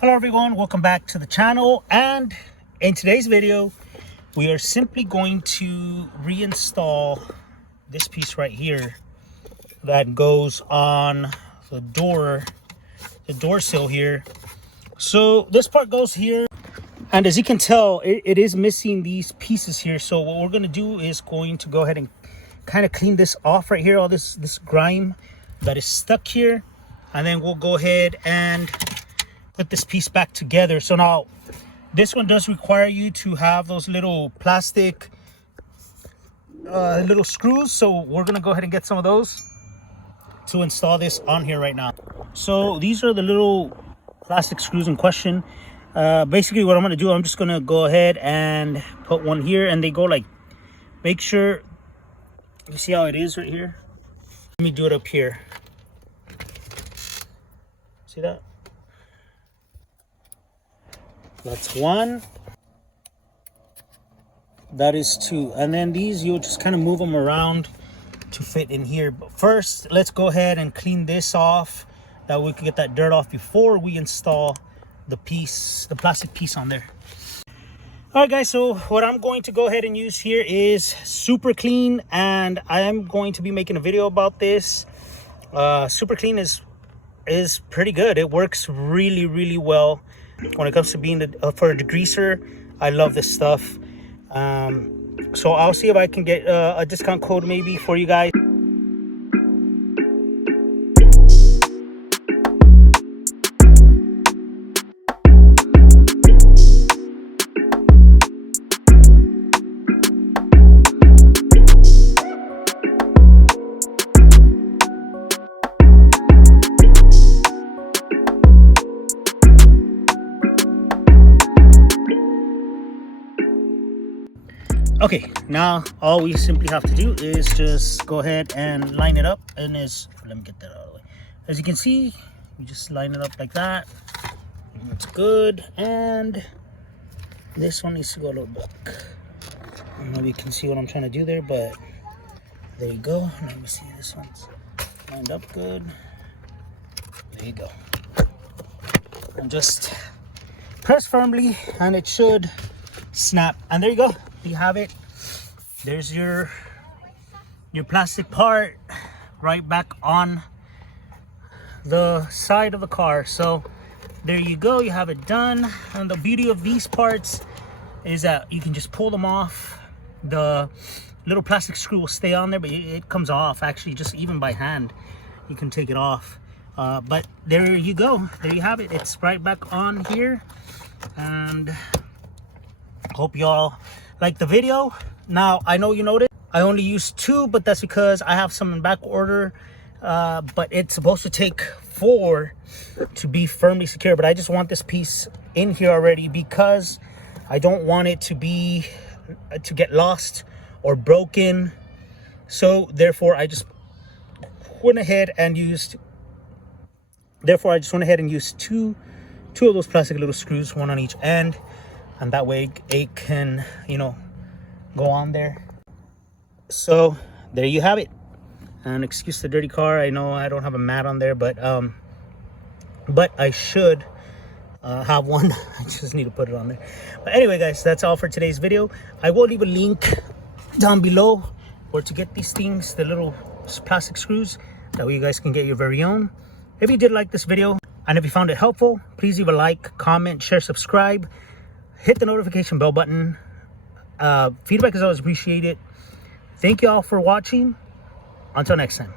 Hello everyone, welcome back to the channel, and in today's video we are simply going to reinstall this piece right here that goes on the door sill here. So this part goes here, and as you can tell it is missing these pieces here. So what we're going to do is going to go ahead and kind of clean this off right here, all this grime that is stuck here, and then we'll go ahead and put this piece back together. So now this one does require you to have those little plastic little screws, so we're gonna go ahead and get some of those to install this on here right now. So these are the little plastic screws in question. Basically what I'm gonna do, I'm just gonna go ahead and put one here, and they go like, make sure you see how it is right here. Let me do it up here. See that? That's one. That is two. And then these, you'll just kind of move them around to fit in here. But first, let's go ahead and clean this off. That way we can get that dirt off before we install the plastic piece on there. All right, guys, so what I'm going to go ahead and use here is Super Clean, and I am going to be making a video about this. Super Clean is pretty good. It works really well. When it comes to being for a degreaser, I love this stuff. So I'll see if I can get a discount code maybe for you guys. Okay, now all we simply have to do is just go ahead and line it up, and let me get that out of the way. As you can see, you just line it up like that. That's good. And this one needs to go a little back. I don't know if you can see what I'm trying to do there, but there you go. Let me see, this one's lined up good. There you go. And just press firmly and it should snap, and there you go. You have it. There's your plastic part right back on the side of the car. So there you go, you have it done. And the beauty of these parts is that you can just pull them off. The little plastic screw will stay on there, but it comes off actually just even by hand. You can take it off. But there you go, there you have it. It's right back on here, and hope y'all like the video. Now I know you noticed I only used two, but that's because I have some in back order, but it's supposed to take 4 to be firmly secure. But I just want this piece in here already because I don't want it to get lost or broken. So therefore I just went ahead and used two of those plastic little screws, one on each end, and that way it can, go on there. So there you have it. And excuse the dirty car, I know I don't have a mat on there, but I should have one. I just need to put it on there. But anyway, guys, that's all for today's video. I will leave a link down below where to get these things, the little plastic screws, that way you guys can get your very own. If you did like this video and if you found it helpful, please leave a like, comment, share, subscribe, hit the notification bell button. Feedback is always appreciated. Thank you all for watching. Until next time.